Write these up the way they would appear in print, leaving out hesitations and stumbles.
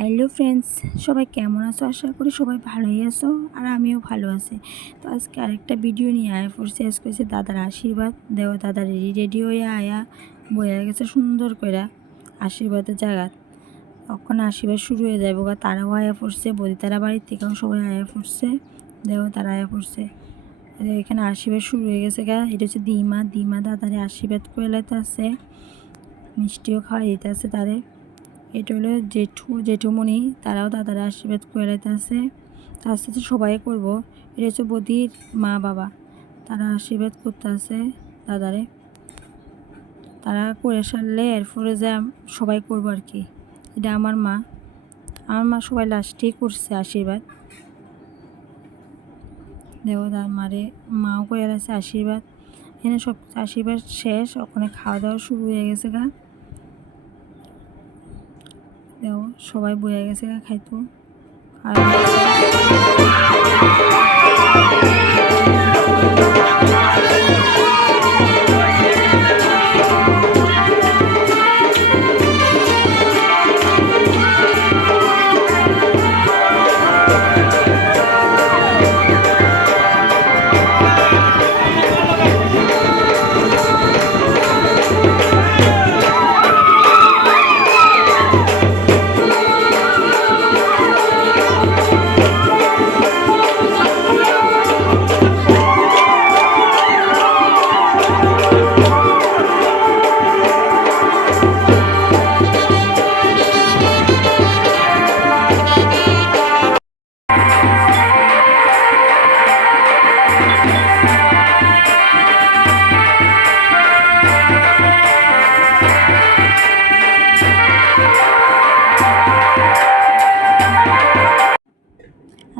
Hello friends, সবাই কেমন আছো? আশা করি সবাই ভালোই আছো আর আমিও ভালো আছি। তো আজকে আরেকটা ভিডিও নিয়ে আয়া পড়ছি। আজকে হচ্ছে দাদার আশীর্বাদ দেও। দাদা রেডি হয়ে আয়া বইয়া গেছে সুন্দর করে আশীর্বাদের জায়গা। ওখানে আশীর্বাদ শুরু হয়ে যাবো। তারাও আয়া পড়ছে, বদি তারা বাড়ির থেকেও সবাই আয়া পড়ছে, দেও তারা আয়া পড়ছে। এখানে আশীর্বাদ শুরু হয়ে গেছে গা। এটা হচ্ছে দিমা দাদারে আশীর্বাদ করে লাইতে আছে, মিষ্টিও খাওয়াই দিতে আছে তারে। এটা হলো জেঠুমণি, তারাও দাদারা আশীর্বাদ করে লাইতে আছে। তার সাথে সবাই করব। এটা হচ্ছে বদির মা বাবা, তারা আশীর্বাদ করতে আছে দাদারে। তারা করে সারলে এরপরে যে সবাই করবো আর কি। এটা আমার মা সবাই লাস্টেই করছে আশীর্বাদ। দেবো মারে মাও করে আছে আশীর্বাদ। এখানে সব আশীর্বাদ শেষ, ওখানে খাওয়া দাওয়া শুরু হয়ে গেছে গা। দেও সবাই বয়ে গেছে গা খাইতো। আর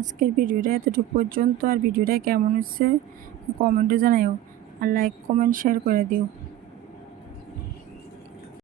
আজকের ভিডিওটা এতটুকু পর্যন্ত। আর ভিডিওটা কেমন হচ্ছে কমেন্টে জানাইও, আর লাইক কমেন্ট শেয়ার করে দিও।